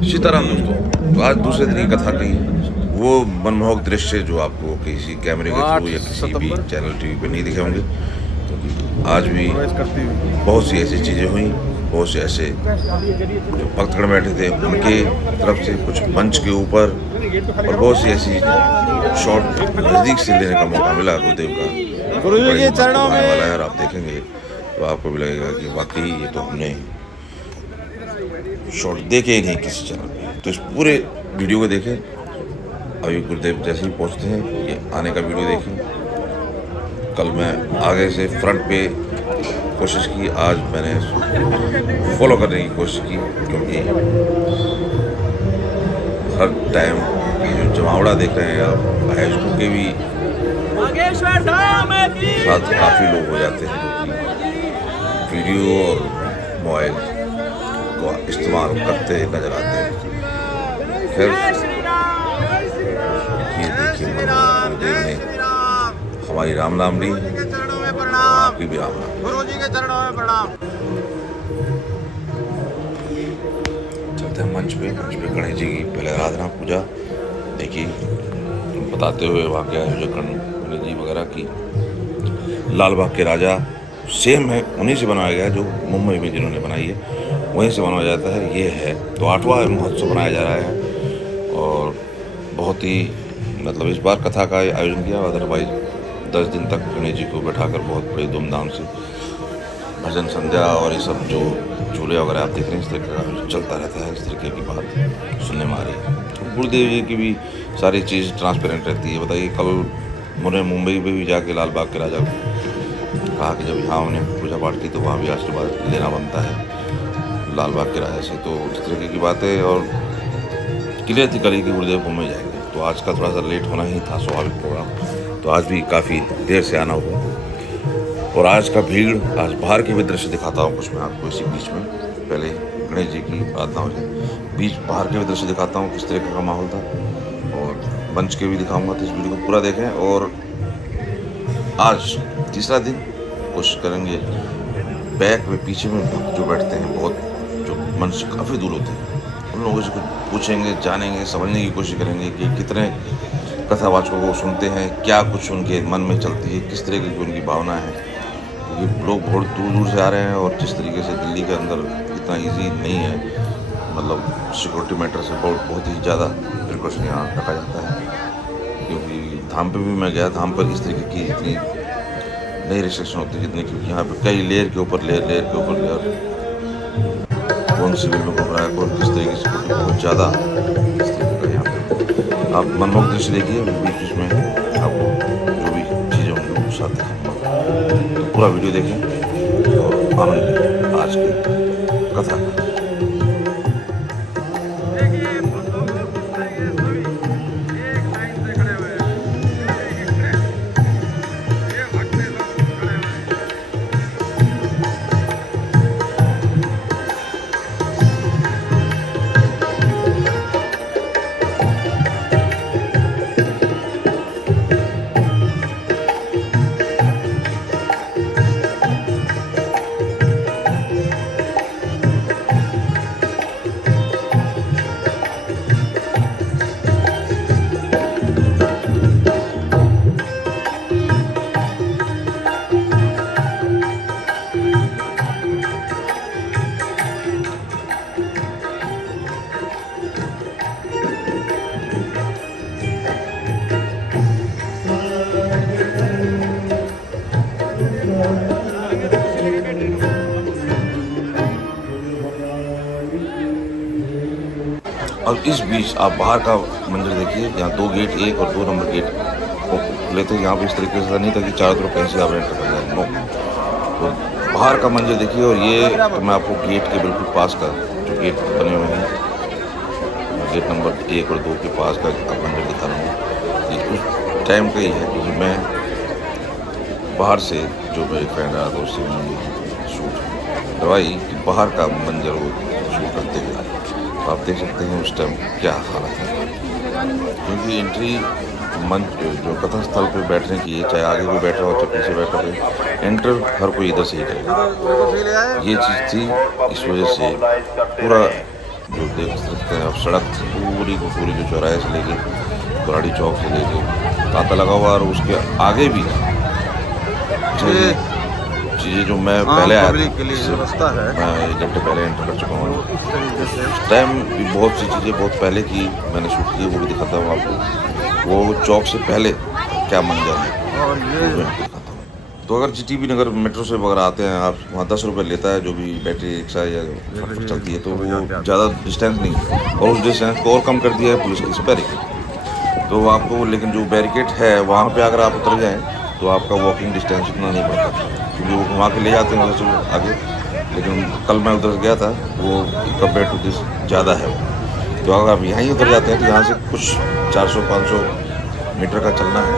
सीताराम दोस्तों, तो आज दूसरे दिन की कथा की वो मनमोहक दृश्य जो आपको किसी कैमरे के थ्रू या किसी भी चैनल टीवी पे नहीं दिखे होंगे, क्योंकि आज भी बहुत सी ऐसी चीज़ें हुई, बहुत से ऐसे जो भक्तगण बैठे थे उनके तरफ से कुछ मंच के ऊपर, और बहुत सी ऐसी शॉट नज़दीक से लेने का मौका मिला गुरुदेव का। गुरुजी के चरणों में वाला है, और आप देखेंगे तो आपको भी लगेगा कि वाकई ये तो हमने शॉट देखे ही नहीं किसी चैनल पे। तो इस पूरे वीडियो को देखें। अभी गुरुदेव जैसे ही पहुंचते हैं ये आने का वीडियो देखें। कल मैं आगे से फ्रंट पे कोशिश की, आज मैंने फॉलो करने की कोशिश की, क्योंकि हर टाइम ये जो जमावड़ा देख रहे हैं आप, महेश के भी साथ काफ़ी लोग हो जाते हैं जो कि वीडियो और मोबाइल को इस्तेमाल करते नजर आते हैं। फिर ये देखिए गुरुदेव ने हमारी राम नाम ली, आपकी भी राम नाम। गुरु जी के चरणों में प्रणाम। चलते हैं मंच पे गणेश जी की पहले आराधना पूजा देखिए, बताते हुए वाकया है जो गणेश जी वगैरह की लाल बाग के राजा सेम है, उन्हीं से बनाया गया है जो मुंबई में जिन्होंने बनाई है वहीं से बनाया जाता है। ये है तो 8वां महोत्सव बनाया जा रहा है, और बहुत ही मतलब इस बार कथा का आयोजन किया। अदरवाइज 10 दिन तक गणेश जी को बैठाकर बहुत बड़े धूमधाम से भजन संध्या और ये सब जो झूले वगैरह आप देख रहे हैं इस तरीके का चलता रहता है। इस तरीके की बात सुनने में आ रही है। तो गुरुदेव जी की भी सारी चीज़ ट्रांसपेरेंट रहती है। बताइए, कल मैंने मुंबई में भी जाके लाल बाग के राजा को कहा कि जब यहाँ उन्हें पूजा पाठ की तो वहाँ भी आशीर्वाद लेना बनता है लाल बाग के राजा से। तो इस तरीके की बातें और क्लियर थी कल की गुरुदेव मुंबई जाएंगे, तो आज का थोड़ा सा लेट होना ही था स्वाभाविक प्रोग्राम, तो आज भी काफ़ी देर से आना हुआ। और आज का भीड़, आज बाहर के भी दृश्य दिखाता हूँ कुछ मैं आपको इसी बीच में। पहले गणेश जी की प्रार्थना हो जाए, बीच बाहर के भी दृश्य दिखाता हूँ किस तरीके का माहौल था, और मंच के भी दिखाऊंगा। तो इस वीडियो को पूरा देखें। और आज तीसरा दिन कोशिश करेंगे बैक में पीछे में भक्त जो बैठते हैं, बहुत जो मन से काफ़ी दूर होते हैं, उन लोगों से कुछ पूछेंगे, जानेंगे, समझने की कोशिश करेंगे कि कितने कथावाचकों को सुनते हैं, क्या कुछ उनके मन में चलती है, किस तरीके की उनकी भावना है। क्योंकि लोग बहुत दूर दूर से आ रहे हैं, और जिस तरीके से दिल्ली के अंदर इतना ईजी नहीं है, मतलब सिक्योरिटी मैटर से बहुत ही ज़्यादा प्रिकॉशन यहाँ रखा जाता है। क्योंकि धाम पे भी मैं गया, धाम पर इस तरीके की इतनी नई रिस्ट्रिक्शन होती है जितनी, क्योंकि यहाँ पे कई लेयर के ऊपर लेयर कौन सिविल में घूम रहा है, कौन किस तरीके से, बहुत ज़्यादा इस तरीके का यहाँ पे आप मनमोहक दृश्य देखिए। बीच में आपको जो भी चीज़ें होंगी वो साथ दिखाऊंगा, तो पूरा वीडियो देखें और आनंद लें आज की कथा का। और इस बीच आप बाहर का मंदिर देखिए, यहाँ 2 गेट, 1 और 2 नंबर गेट खुले थे। यहाँ पे इस तरीके से नहीं था कि चारों तरफ कहीं से आप एंटर कर जाए, नो। तो बाहर का मंदिर देखिए, और ये तो मैं आपको गेट के बिल्कुल पास का जो गेट बने हुए हैं, गेट नंबर 1 और 2 के पास का मंदिर दिखा रहा हूँ। ये उस टाइम का ही है, क्योंकि मैं बाहर से जो मेरे फ्रेंड आया तो उससे मैंने शूट करवाई कि बाहर का मंदिर वो शूट करते हुए। तो आप देख सकते हैं उस टाइम क्या हालत है, क्योंकि एंट्री मंच जो कथा स्थल पे बैठने की है, चाहे आगे कोई बैठा हो चाहे पीछे बैठा हो, एंटर हर कोई इधर से ही करेगा। ये चीज़ थी, इस वजह से पूरा जो देख सकते हैं आप, सड़क पूरी को पूरी जो चौराहे से लेके बुराड़ी चौक से लेके तांता लगा हुआ, और उसके आगे भी चीज़ें जो मैं पहले आया पब्लिक के लिए था, व्यवस्था है। मैं 1 घंटे पहले एंटर कर चुका हूँ। इस तरीके से उस टाइम भी बहुत सी चीज़ें बहुत पहले की मैंने शूट की, वो भी दिखाता हूँ आपको। वो चौक से पहले क्या मंजर है और वो भी ये आपको दिखाता हूँ। तो अगर जीटीबी नगर मेट्रो से वगैरह आते हैं आप, वहाँ 10 रुपये लेता है जो भी बैटरी रिक्शा या फटफट चलती है, तो वो ज़्यादा डिस्टेंस नहीं है, और उस डिस्टेंस को और कम कर दिया है पुलिस की बैरिकेड। तो आपको, लेकिन जो बैरिकेड है वहाँ पे अगर आप उतर जाएँ तो आपका वॉकिंग डिस्टेंस इतना नहीं पड़ता, क्योंकि वो घुमा के ले जाते हैं वहाँ से आगे। लेकिन कल मैं उधर गया था, वो कंपेयर टू दिस ज़्यादा है वो। तो अगर आप यहाँ ही उतर जाते हैं तो यहाँ से कुछ 400-500 मीटर का चलना है,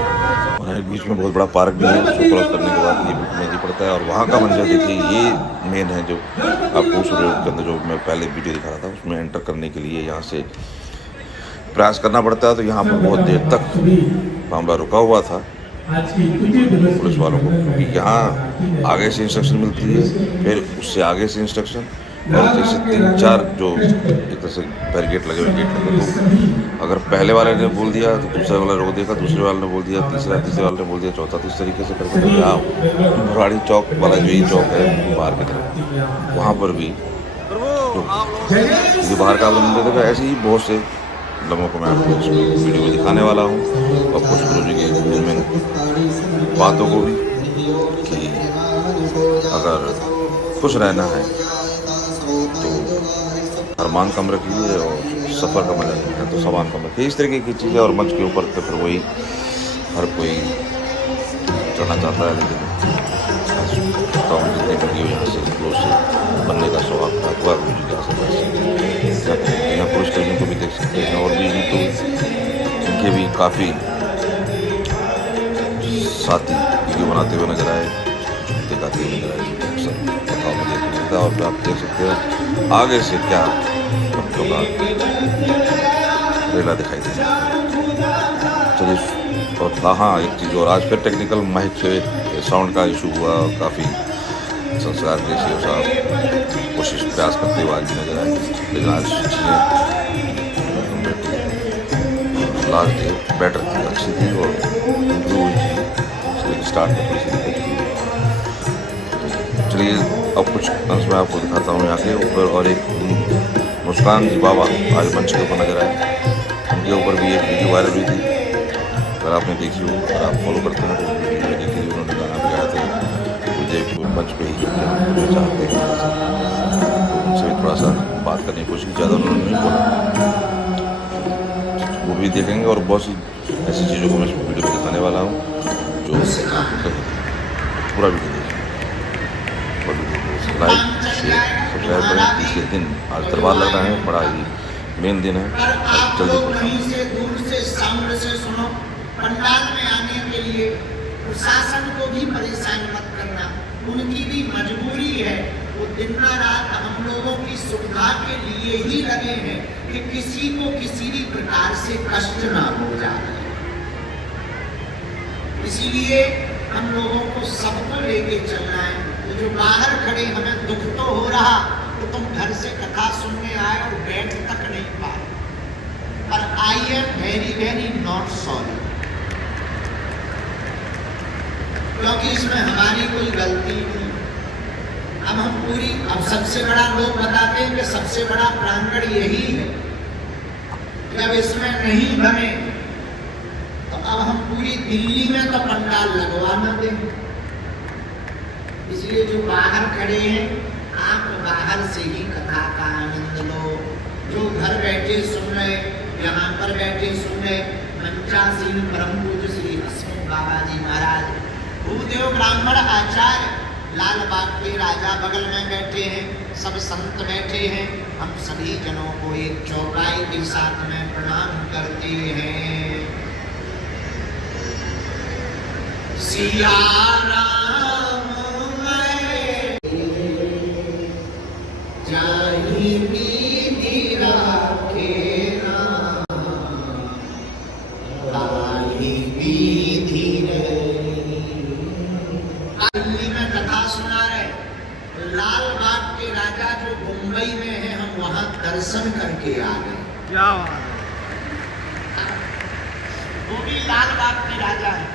और बीच में बहुत बड़ा पार्क भी है। उसको क्रॉस करने के बाद ये बिल्कुल नहीं पड़ता है, और वहाँ का मंजर देखिए, ये मेन है जो आपको उस रोड के अंदर जो मैं पहले वीडियो दिखा रहा था उसमें एंटर करने के लिए यहाँ से प्रयास करना पड़ता है। तो यहाँ पर बहुत देर तक मामला रुका हुआ था पुलिस वालों को, क्योंकि यहाँ आगे से इंस्ट्रक्शन मिलती है, फिर उससे आगे से इंस्ट्रक्शन, और जैसे 3-4 जो एक तरह से बैरिकेड लगे हुए गेट लगे, तो अगर पहले वाले ने बोल दिया तो दूसरे वाला रोक देगा, दूसरे वाले ने बोल दिया तीसरे वाले ने बोल दिया चौथा, तो इस तरीके से करके यहाँ बुराड़ी चौक वाला जो ये चौक है बाहर की तरफ, वहाँ पर भी ये बाहर का बंद देगा। ऐसे ही बहुत से लम्हों को मैं आपको इस वीडियो में दिखाने वाला हूँ, और कुछ गुरु जी की मेन बातों को भी, कि अगर खुश रहना है तो अरमान कम रखिए और सफ़र का मजा लेना है तो सामान कम रखिए। इस तरीके की चीज़ें, और मंच के ऊपर तो फिर वही हर कोई चढ़ना चाहता है, लेकिन जितनी वीडियो यहाँ से क्लोज से बनने का सौभाग्य प्राप्त हुआ गुरु जी के आशीर्वाद से। यहाँ पुलिसकर्मियों को भी देख सकते हैं, और भी तो इनके भी काफ़ी साथी वीडियो बनाते हुए नजर आए, दिखाते हुए नजर आए, सब बताओ मुझे मिलता है। और आप देख सकते हो आगे से क्या भक्तों का रेला दिखाई दे रहा है। चलिए, और हाँ एक चीज़ और, आज फिर टेक्निकल माइक से साउंड का इशू हुआ, और काफ़ी संस्कार के सी साहब कोशिश प्रयास करते हुए आज भी नजर आए, लेकिन आज चीज़ें लास्ट डे बेटर थी, अच्छी थी, और इम्प्रूव हुई थी। स्टार्ट में थोड़ी सी दिक्कत थी। चलिए अब कुछ अंश मैं आपको दिखाता हूँ यहाँ के ऊपर, और एक मुस्कान जी बाबा आज मंच के ऊपर नजर आए, उनके ऊपर भी एक वीडियो वायरल हुई थी, अगर आपने देखी हो, अगर आप फॉलो करते हैं तो वीडियो में देखी, उन्होंने गाना भी गाया था मुझे मंच पे ही चाहते हैं। उनसे भी थोड़ा सा बात करने की कोशिश, ज़्यादा उन्होंने नहीं बोला, वो भी देखेंगे। और बहुत सी ऐसी चीज़ों को मैं इस वीडियो में दिखाने वाला हूँ जो पूरा वीडियो देखिए, लाइक शेयर सब्सक्राइब करें। पिछले दिन आज दरबार लग रहा है, बड़ा ही मेन दिन है, जल्दी पंडाल में आने के लिए प्रशासन को भी परेशान मत करना, उनकी भी मजबूरी है, वो दिन रात हम लोगों की सुविधा के लिए ही लगे हैं कि किसी को किसी भी प्रकार से कष्ट ना हो जाए। इसीलिए हम लोगों को सबको लेके चलना है। तो जो बाहर खड़े हमें दुख तो हो रहा, तो तुम घर से कथा सुनने आए और बैठ तक नहीं पाए, पर I am very very not sorry, क्योंकि इसमें हमारी कोई गलती नहीं। अब हम पूरी, अब सबसे बड़ा लोग बताते हैं कि सबसे बड़ा प्रांगण यही है, जब इसमें नहीं बने तो अब हम पूरी दिल्ली में तो पंडाल लगवाना देंगे। इसलिए जो बाहर खड़े हैं, आप बाहर से ही कथा का आनंद लो, जो घर बैठे सुन रहे, यहाँ पर बैठे सुन रहे, मंचासीन परम पूज्य श्री हसमुख बाबा जी महाराज, भूदेव ब्राह्मण आचार्य, लाल बाग के राजा बगल में बैठे हैं, सब संत बैठे हैं, हम सभी जनों को एक चौपाई के साथ में प्रणाम करते हैं। सिया राम जाहि विधि राखे राम, ताहि विधि दिल्ली में कथा सुना रहे, लाल बाग के राजा जो मुंबई में है, हम वहां दर्शन करके के आ गए। क्या बात है। वो भी लाल बाग के राजा है।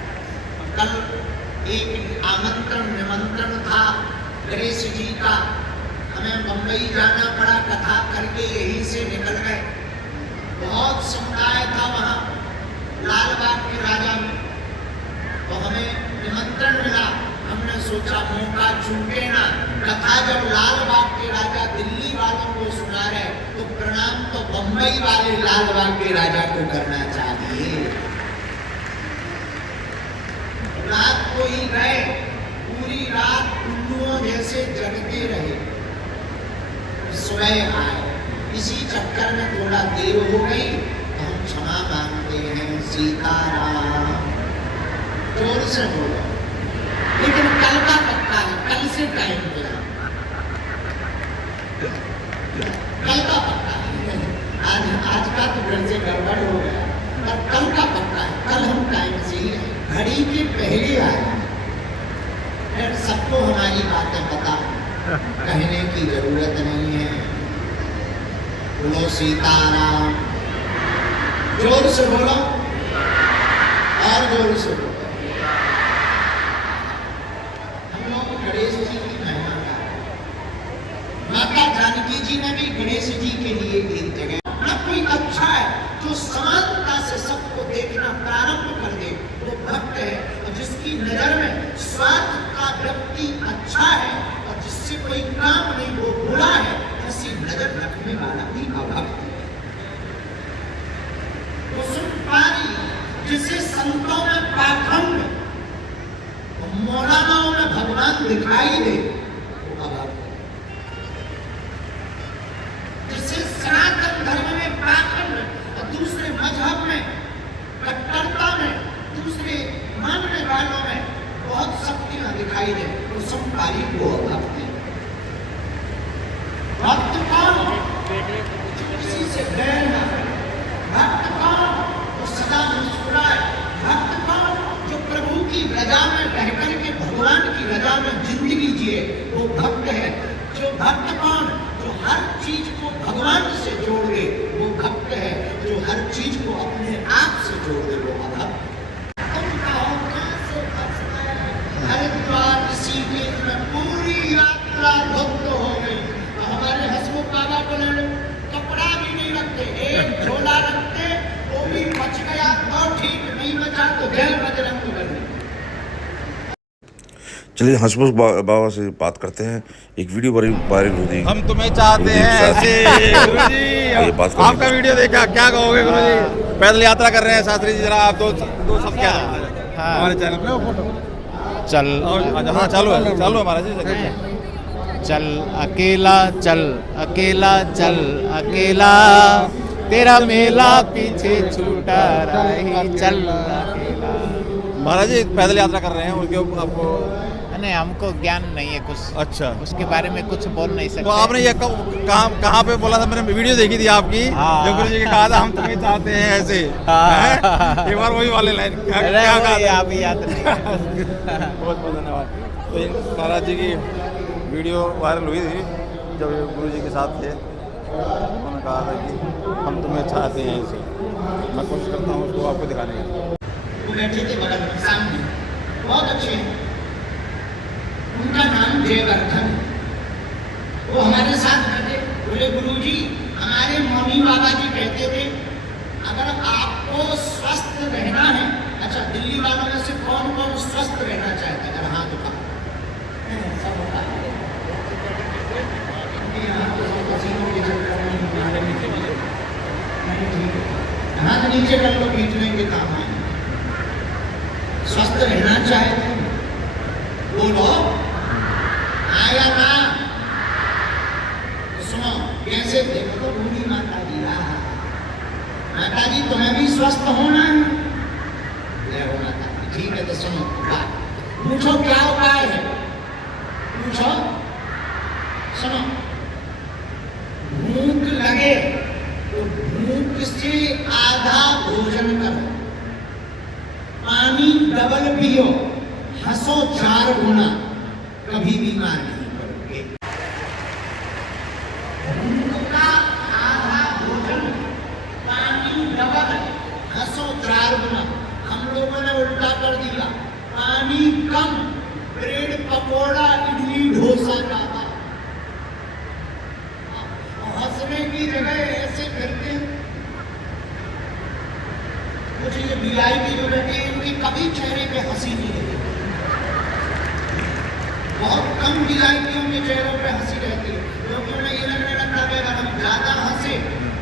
कल एक आमंत्रण निमंत्रण था गणेश जी का, हमें बंबई जाना पड़ा, कथा करके यहीं से निकल गए। बहुत समुदाय था वहाँ लाल बाग के राजा में, तो हमें निमंत्रण मिला। हमने सोचा मौका चूके ना, कथा जब लाल बाग के राजा दिल्ली वालों को सुना रहे तो प्रणाम तो बंबई वाले लाल बाग के राजा को करना चाहिए। रात को ही गए, पूरी रात उल्लुओं जैसे जगते रहे, सुबह आए। इसी चक्कर में थोड़ा देर हो गई तो हम क्षमा मांगते हैं। सीताराम जोर से बोलो, लेकिन कल का पक्का है, कल से टाइम मिला, कल का पक्का है। आज का तो घर से गड़बड़ हो गया, पर कल का पक्का है। कल हम टाइम से ही आए, घड़ी के पहले आए। सबको हमारी बातें पता, कहने की जरूरत नहीं है। बोलो सीताराम, जोर से बोलो और जोर से बोलो। हम लोग गणेश जी की महिमा गाते हैं। माता जानकी जी ने भी गणेश जी के लिए एक जगह ना, कोई अच्छा है जो समानता से सबको देखना प्रारंभ कर दे, वो भक्त है। और जिसकी नजर में स्वार्थ का व्यक्ति अच्छा है और जिससे कोई काम नहीं वो बुरा है, ऐसी नजर रखने वाला भी अभक्त है। कुसुम पारी जिसे संतों में पाखंड और मौलानाओं में भगवान दिखाई दे, वो अभक्त है। जिसे सनातन धर्म में पाखंड और दूसरे मजहब में कट्टरता में, दूसरे मानने वालों में बहुत शक्तियां दिखाई दे, तो संपारी को अभक्त है। भक्त कौन? किसी से बैर ना करे। भक्त कौन? जो सदा मुस्कुराए। भक्त कौन? जो प्रभु की रजा में रह करके भगवान की रजा में जिंदगी जिए, वो भक्त है। जो भक्त कौन? जो हर चीज को भगवान से जोड़ दे, वो भक्त है। जो हर चीज को अपने आप से जोड़ दे, वो अभक्त। हरिद्वार ऋषिकेश में पूरी यात्रा ध्वस्त हो गई। हमारे हसमुख बाबा को ले लो, कपड़ा भी नहीं रखते, एक झोला रखते, वो भी बच गया तो ठीक, नहीं बचा तो जय बजरंगबली। चलिए हंसमुख बाबा से बात करते हैं। एक वीडियो बड़ी वायरल हो रही, हम तुम्हें चाहते हैं ऐसे। गुरुजी, ये बात करनी आपका वीडियो देखा, क्या कहोगे गुरुजी? पैदल यात्रा कर रहे हैं शास्त्री जी, जरा आप दो शब्द क्या हमारे चैनल पे फोटो चल हाँ चालू है महाराज जी। चल अकेला चल अकेला चल अकेला, तेरा मेला पीछे छूटा रही, चल अकेला। महाराज जी पैदल यात्रा कर रहे हैं, उनके आपको नहीं, हमको ज्ञान नहीं है कुछ, अच्छा उसके बारे में कुछ बोल नहीं सकते। तो आपने ये कहाँ पे बोला था? मैंने वीडियो देखी थी आपकी, जो गुरु जी ने कहा था हम तुम्हें चाहते हैं ऐसे। एक बार वही वाले लाइन क्या कहा? आप याद नहीं। बहुत बहुत धन्यवाद। तो इन महाराज जी की वीडियो वायरल हुई थी जब ये गुरु जी के साथ थे, उन्होंने कहा था कि हम तुम्हें चाहते हैं ऐसे। मैं कोशिश करता हूँ उसको आपको दिखाने की। वो बैठे थे बगल में सामने, बहुत अच्छे हैं। उनका नाम जयवर्धन। वो हमारे साथ बैठे, बोले गुरुजी हमारे मौनी बाबा जी कहते थे अगर आपको स्वस्थ रहना है, अच्छा दिल्ली वालों में से कौन कौन स्वस्थ रहना चाहता है? अगर हाथ उठा, सब उठा। हाथ नीचे कर लो, खींचने के काम है। स्वस्थ रहना चाहते हैं, बोलो आया ना। सुनो कैसे, देखो तो बूढ़ी माता जी, माता जी तुम्हें भी स्वस्थ होना है। माता जी ठीक है, तो सुनो पूछो क्या उपाय है, पूछो। सुनो, भूख लगे तो भूख से आधा भोजन करो, पानी डबल पियो, हंसो 4 गुना, कभी बीमार नहीं पड़ोगे। भूख का आधा भोजन वीआईपी जो बैठे हैं उनके कभी चेहरे पे हंसी नहीं रहती। बहुत कम वीआईपीओं के चेहरों पे हंसी रहती है, क्योंकि उन्हें ये लगने लगता है अगर हम ज्यादा हंसे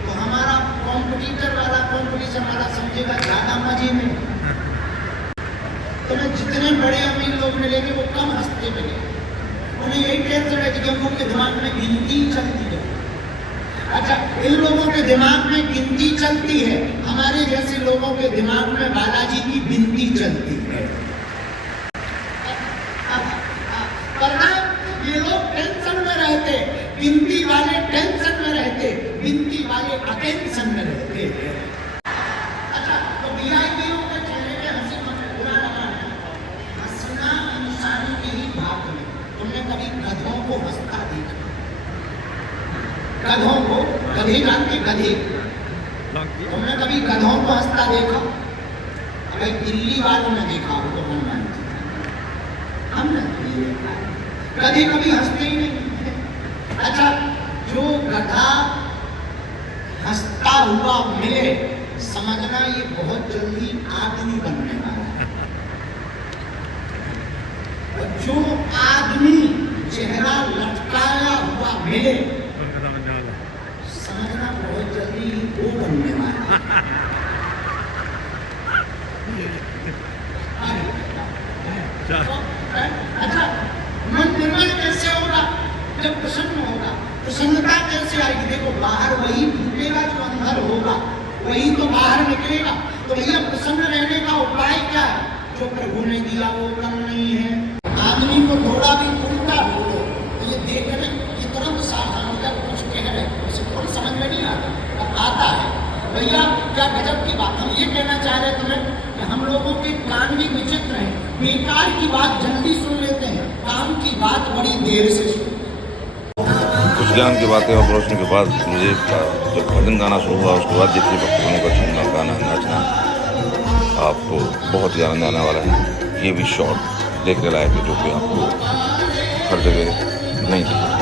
तो हमारा कॉम्पिटिटर वाला कॉम्पिटिशन वाला समझेगा ज्यादा मजे में। तो जितने बड़े अमीर लोग मिलेंगे वो कम हंसते मिलेंगे, उन्हें यही टेंशन है कि हम लोग के दिमाग में गिनती चलती है। अच्छा, इन लोगों के दिमाग में गिनती चलती है, हमारे जैसे लोगों के दिमाग में बालाजी की बिनती चलती है। वरना ये लोग टेंशन में रहते, गिनती वाले टेंशन में रहते, गिनती वाले अटेंशन में रहते। अच्छा, तो वीआईपीओं के चेहरे पे हंसी मुझे बुरा लगा है। हंसना इंसानी की ही बात है। तुमने कभी गधों को हंसता देखा? गधों को, गधे जानते, गधे, तुमने कभी गधों को हंसता देखा? अगर दिल्ली वालों ने देखा हो तो हम मानते हैं, हमने नहीं देखा। गधे कभी हंसते ही नहीं। अच्छा, जो गधा हंसता हुआ मिले, समझना ये बहुत जल्दी आदमी बनने वाला है। जो आदमी चेहरा लटकाया हुआ मिले, समझना बहुत जल्दी वो बनने वाला है। अच्छा, मन निर्मल कैसे होगा? जब प्रसन्न होगा। प्रसन्नता कैसे आएगी? देखो, बाहर वही फूटेगा जो अंदर होगा, वही तो बाहर निकलेगा। तो भैया प्रसन्न रहने का उपाय क्या है? जो प्रभु ने दिया वो कम नहीं है। आदमी को थोड़ा भी उल्टा हो तो ये देखने, ये तुरंत सावधान हो जाए, कुछ कह रहे, उसे थोड़ी समझ में नहीं आता है। भैया क्या गजब की बात! हम ये कहना चाह रहे तुम्हें कि हम लोगों के कान भी विचित्र हैं, बेकार की बात जल्दी सुन लेते हैं, काम की बात बड़ी देर से सुनते हैं। कुछ ज्ञान की बातें और रोशनी के बाद मुझे जब भजन गाना शुरू हुआ, उसके बाद देखिए भक्तों का झूमना, गाना, नाचना आपको बहुत ही आनंद आने वाला है। ये भी शॉट देखने लायक है, जो कि आपको हर जगह नहीं दिखेगा।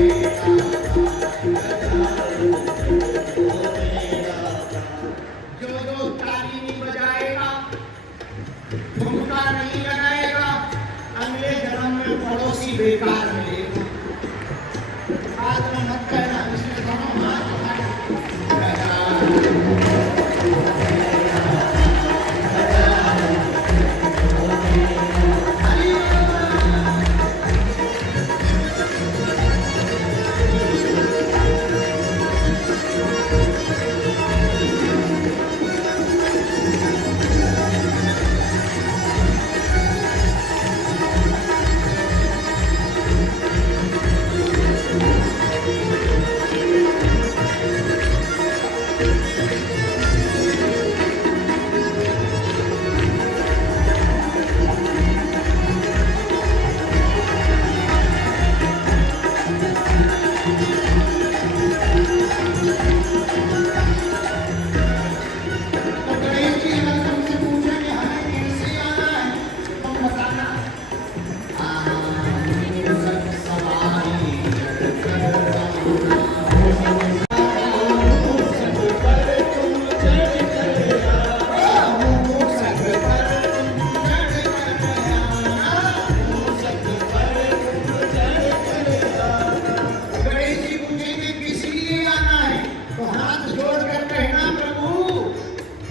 जो जो ताली नहीं बजाएगा, ठुमका नहीं लगाएगा, अगले जन्म में पड़ोसी बेकार मिलेगा। आज में मत कहना, इसलिए दोनों हाथ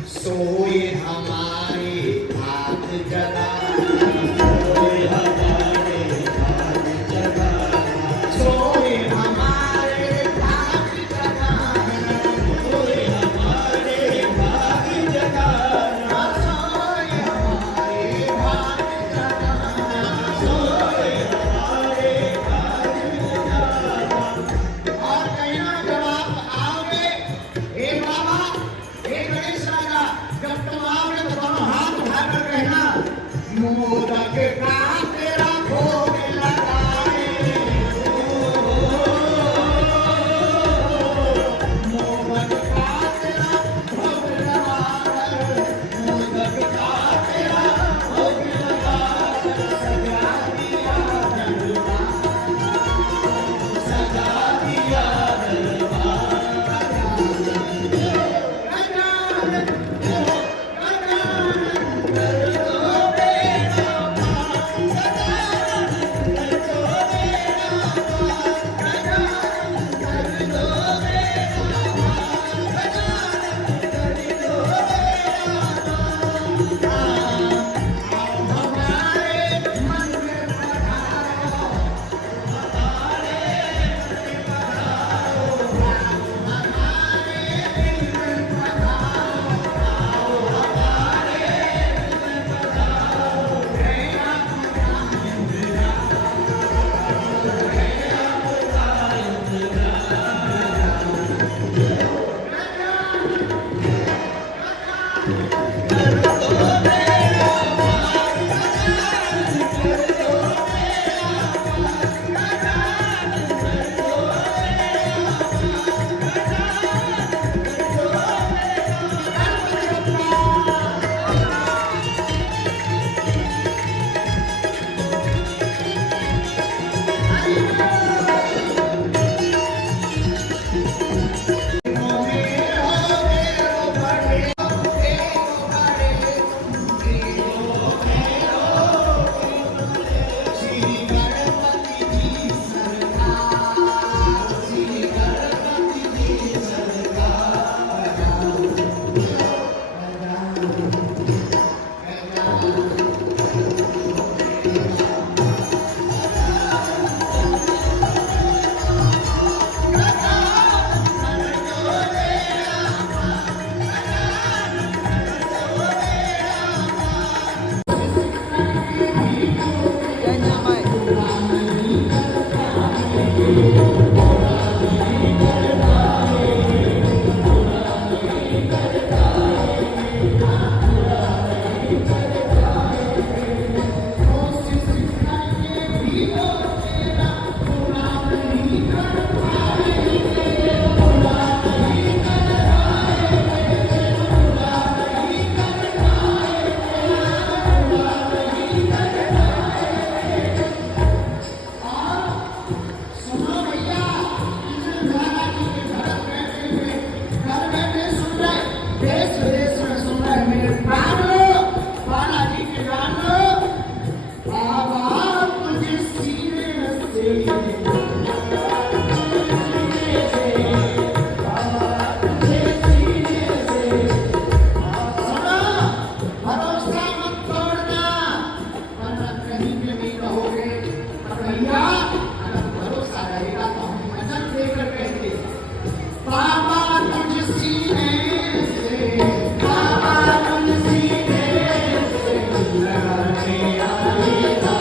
सोए हमारे भाग जगा, सोए हमारे भाग जगा, सोए हमारे भाग जगा, सोए हमारे भाग जगा, सोए हमारे भाग जगा, सोए हमारे भाग जगा। और कहना जब आप आओगे, हे बाबा, हे गणेश राजा, जब तुम आओगे तो दोनों हाथ उठाकर कहना, मोदक का तेरा भोग लगाए, मोदक का तेरा भोग लगाए, मोदक का तेरा भोग लगाए, सजा दिया दरबार, सजा दिया सुनो भैया, भरोसा मत तोड़ना, वरना कहीं पे भी कहोगे भैया अगर भरोसा रहेगा तो हम मदद देकर कहेंगे बाबा तुझ सीने से, बाबा तुझ सीने से लगाने आएगा।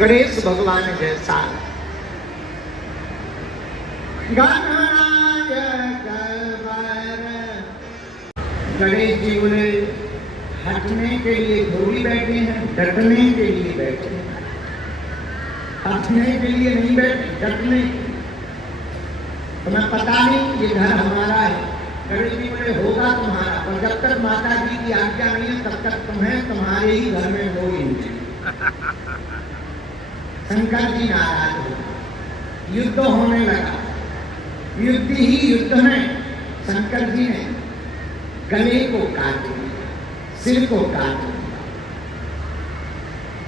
गणेश भगवान जैसा गणेश जी उन्हें हटने के लिए थोड़ी बैठे हैं, डटने के लिए बैठे हैं। हटने के लिए नहीं बैठे, डटने। तो मैं पता नहीं ये घर हमारा है, गणेश जी बोले होगा तुम्हारा, पर जब तक माता जी की आज्ञा नहीं है तब तक तुम्हें तुम्हारे ही घर में होगी नहीं। शंकर जी नाराज हो, युद्ध होने लगा। युद्ध ही युद्ध में शंकर जी ने गले को काट दिया, सिर को काट दिया,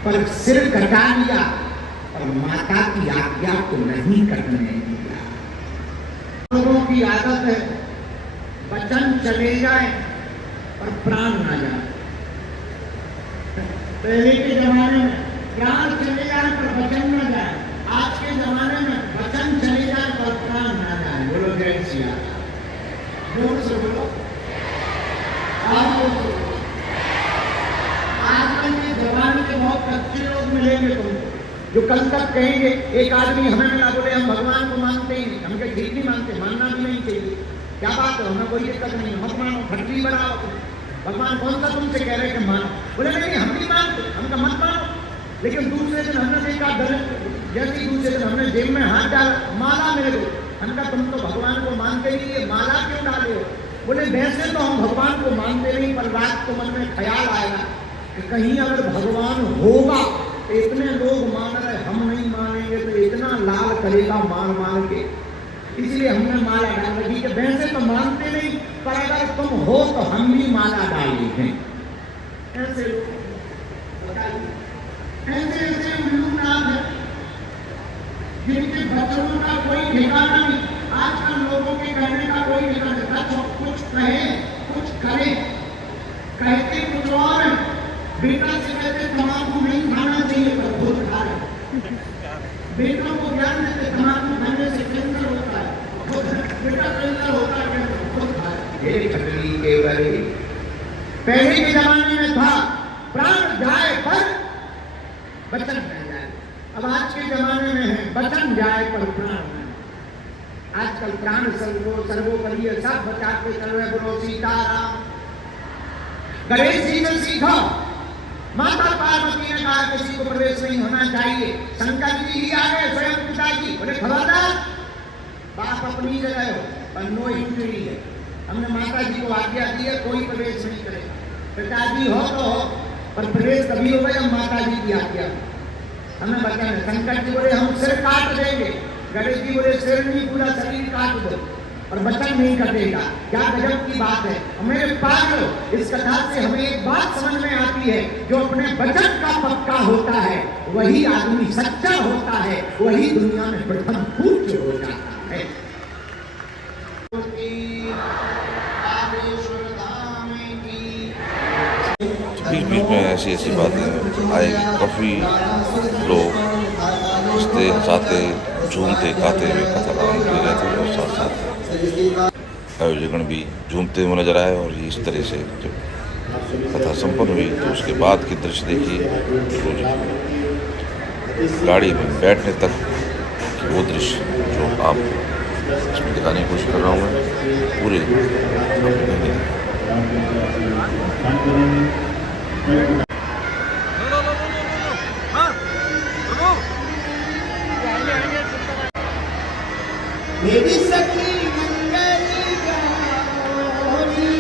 पर सिर कटा लिया और माता की आज्ञा को नहीं करने दिया। लोगों की आदत है वचन चले जाए और प्राण ना जाए। पहले के जमाने में प्राण चले जाए पर वचन ना जाए, आज के जमाने में वचन चले जाए पर प्राण ना जाए। बोलो जय श्री राम, जोर से बोलो। आजकल के जमाने के बहुत अच्छे लोग मिलेंगे तुमको, जो कल तक कहेंगे, एक आदमी हमें मिला, बोले हम भगवान को मानते ही नहीं। हम क्या ठीक नहीं मानते, मानना भी नहीं चाहिए, क्या बात है, हमें कोई दिक्कत नहीं, मत मानो, फटरी बनाओ। भगवान कौन सा तुमसे कह रहे कि मानो? बोले नहीं हम नहीं मानते, हम तो मत मानो। लेकिन दूसरे दिन हमने देखा जैसे ही दूसरे दिन हमने जेब में हाथ डाला, माला मेरे को, हम कहा तुम तो भगवान को मानते ही नहीं, माला क्यों डाले हो? बोले वैसे तो हम भगवान को मानते नहीं, पर रात को मन में ख्याल आएगा कि कहीं अगर भगवान होगा तो इतने लोग मान रहे, हम नहीं मानेंगे तो इतना लाल करेगा मार मार के, इसलिए हमने माला डाल रखी कि वैसे तो मानते नहीं, पर अगर तुम हो तो हम भी माला डाल देते हैं। ऐसे ऐसे ऐसे उल्लू नाम है जिनके बच्चों का कोई ठिकाना नहीं। आजकल लोगों के कहने का कोई ठिकाना नहीं, कुछ कहे कुछ करे, कहते कुछ और है। बेटा से कहते तम्बाकू नहीं खाना चाहिए पर खुद खा रहे। बेटों को ज्ञान देते तम्बाकू खाने से कैंसर होता है, बेटा कैंसर होता है खुद खा रहे। पहले के जमाने में था प्राण जाए पर वचन न जाए, अब आज के जमाने में है वचन जाए पर प्राण न। आजकल प्राण सर्वोपरि सब बचाते चल रहे। बोलो सीताराम। गणेश जी से सीखो, माता पार्वती ने कहा किसी को प्रवेश नहीं होना चाहिए, शंकर जी ही आ गए स्वयं पिताजी, बोले खबरदार, बाप अपनी जगह हो पर नो एंट्री है। हमने माता जी को आज्ञा दी है कोई प्रवेश नहीं करेगा, पिताजी हो तो हो पर प्रवेश कभी होगा जब माता जी की आज्ञा। हमें बताया शंकर जी बोले हम सिर काट देंगे, गणेश जी बोले सिर नहीं पूरा शरीर काट दो और वचन नहीं कटेगा। क्या गजब की बात है। मेरे पागल, इस कथा से हमें एक बात समझ में आती है, जो अपने वचन का पक्का होता है वही आदमी सच्चा होता है, वही दुनिया में प्रथम पूज्य हो जाता है। बीच बीच में ऐसी ऐसी बातें आएगी, काफ़ी लोग हंसते हंसाते झूमते गाते हुए कथा का आनंद ले रहे थे और साथ साथ आयोजकगण भी झूमते हुए नजर आए। और इस तरह से जब कथा संपन्न हुई तो उसके बाद की दृश्य देखिए, गाड़ी में बैठने तक कि वो दृश्य जो आप इसमें दिखाने की कोशिश कर रहा हूँ मैं, पूरे मेरी सखी मंगली गौरी,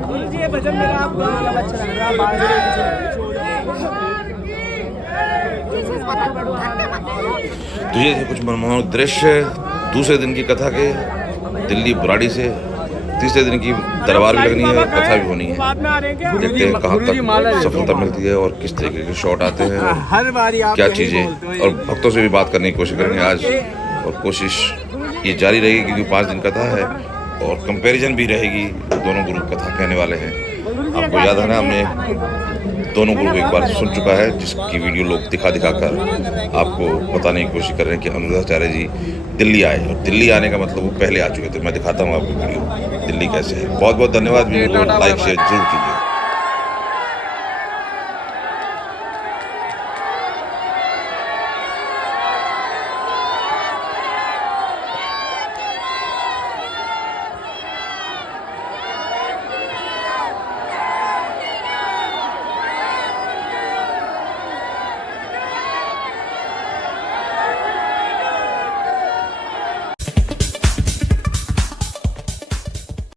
गुरुजी ये भजन मेरा आप गाना अच्छा लग रहा तो ये थे कुछ मनमोहक दृश्य दूसरे दिन की कथा के दिल्ली बुराड़ी से। तीसरे दिन की दरबार भी लगनी है, कथा भी होनी है। देखते हैं कहाँ तक सफलता मिलती है और किस तरीके के शॉट आते हैं और हर बारी आप क्या चीज़ें, और भक्तों से भी बात करने की कोशिश करेंगे आज, और कोशिश ये जारी रहेगी क्योंकि 5 दिन कथा है और कंपैरिजन भी रहेगी। दोनों गुरु कथा कहने वाले हैं, आपको याद है ना, हमने दोनों गुरु को एक बार सुन चुका है, जिसकी वीडियो लोग दिखा कर आपको बताने की कोशिश कर रहे हैं कि अनुराधाचार्य जी दिल्ली आए, और दिल्ली आने का मतलब वो पहले आ चुके थे। मैं दिखाता हूँ आपको वीडियो दिल्ली कैसे है। बहुत बहुत धन्यवाद, वीडियो को लाइक शेयर जरूर कीजिए।